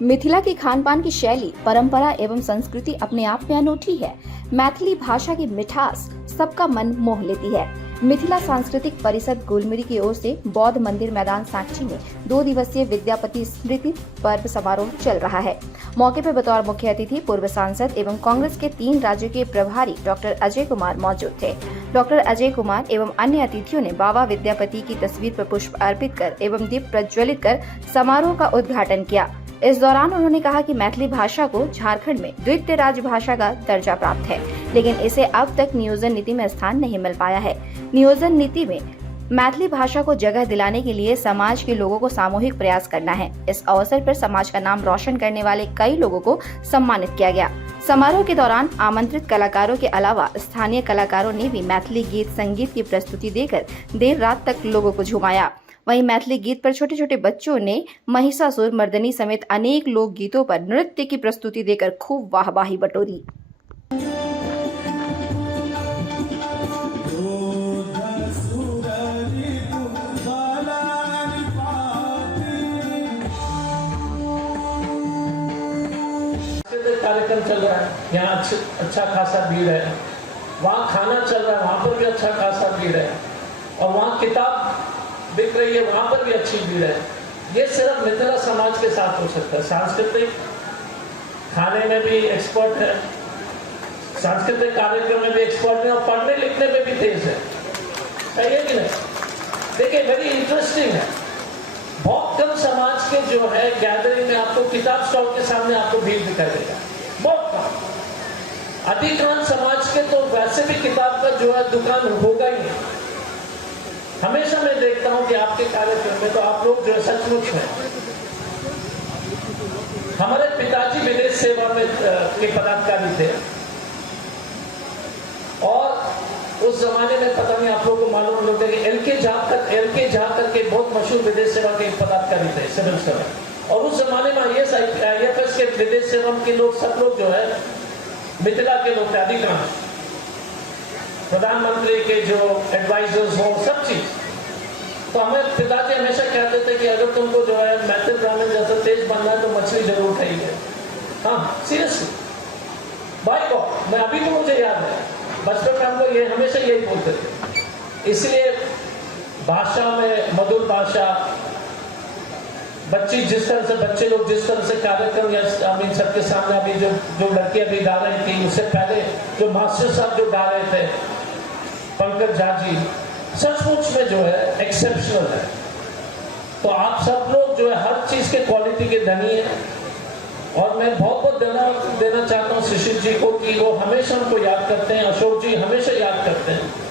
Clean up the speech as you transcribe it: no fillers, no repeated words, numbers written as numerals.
मिथिला की खान पान की शैली, परंपरा एवं संस्कृति अपने आप में अनूठी है। मैथिली भाषा की मिठास सबका मन मोह लेती है। मिथिला सांस्कृतिक परिषद गुलमरी की ओर से बौद्ध मंदिर मैदान साक्षी में 2 दिवसीय विद्यापति स्मृति पर्व समारोह चल रहा है। मौके पर बतौर मुख्य अतिथि पूर्व सांसद एवं कांग्रेस के 3 राज्यों के प्रभारी डॉक्टर अजय कुमार मौजूद थे। डॉक्टर अजय कुमार एवं अन्य अतिथियों ने बाबा विद्यापति की तस्वीर पर पुष्प अर्पित कर एवं दीप प्रज्वलित कर समारोह का उद्घाटन किया। इस दौरान उन्होंने कहा कि मैथिली भाषा को झारखंड में द्वितीय राजभाषा का दर्जा प्राप्त है, लेकिन इसे अब तक नियोजन नीति में स्थान नहीं मिल पाया है। नियोजन नीति में मैथिली भाषा को जगह दिलाने के लिए समाज के लोगों को सामूहिक प्रयास करना है। इस अवसर पर समाज का नाम रोशन करने वाले कई लोगों को सम्मानित किया गया। समारोह के दौरान आमंत्रित कलाकारों के अलावा स्थानीय कलाकारों ने भी मैथिली गीत संगीत की प्रस्तुति देकर देर रात तक लोगों को झुमाया। वहीं मैथिली गीत पर छोटे छोटे बच्चों ने महिषासुर मर्दनी समेत अनेक लोक गीतों पर नृत्य की प्रस्तुति देकर खूब वाहवाही बटोरी। कार्यक्रम चल रहा है, यहाँ अच्छा खासा भीड़ है। वहाँ खाना चल रहा है, वहाँ पर भी अच्छा खासा भीड़ है। और वहाँ किताब बिक रही है, वहाँ पर भी अच्छी भीड़ है। ये सिर्फ मिथिला समाज के साथ हो सकता है। सांस्कृतिक खाने में भी एक्सपर्ट है, सांस्कृतिक कार्यक्रम में भी एक्सपर्ट है और पढ़ने लिखने में भी तेज है कि नहीं? देखिए, वेरी इंटरेस्टिंग है। बहुत कम समाज के जो है गैदरिंग में आपको किताब स्टॉल के सामने आपको भीड़ दिखाई देगा, बहुत कम। अधिकांश समाज के तो वैसे भी किताब का जो है दुकान होगा ही नहीं। हमेशा मैं देखता हूं कि आपके कार्यक्रम में तो आप लोग जो है सचमुच में। हमारे पिताजी विदेश सेवा में के पदाधिकारी थे और उस जमाने में पता नहीं आप लोगों को मालूम होगा कि एलके झा करके बहुत मशहूर विदेश सेवा के पदाधिकारी थे, सिविल सर्वेंट। और उस जमाने में IFS के विदेश सेवा के लोग सब लोग जो है मिथिला के लोग थे, अधिकांश प्रधानमंत्री के जो एडवाइजर्स हो, सब चीज। तो हमें पिताजी हमेशा कहते थे कि अगर तुमको जो है मैथिल ब्राह्मण जैसा तेज बनना है तो मछली जरूर खाइए। हाँ, सीरियसली भाई को मैं अभी भी मुझे याद है, बचपन में हमको ये हमेशा यही बोलते थे। इसलिए भाषा में मधुर भाषा, बच्चे लोग जिस तरह से कार्यक्रम या सबके सामने अभी जो लड़की अभी गा रही थी, उससे पहले जो मास्टर साहब जो गा रहे थे पंकज झा जी, सचमुच में जो है एक्सेप्शनल है। तो आप सब लोग जो है हर चीज के क्वालिटी के धनी है और मैं बहुत बहुत धन्यवाद देना चाहता हूँ शिशिर जी को कि वो हमेशा हमको याद करते हैं, अशोक जी हमेशा याद करते हैं।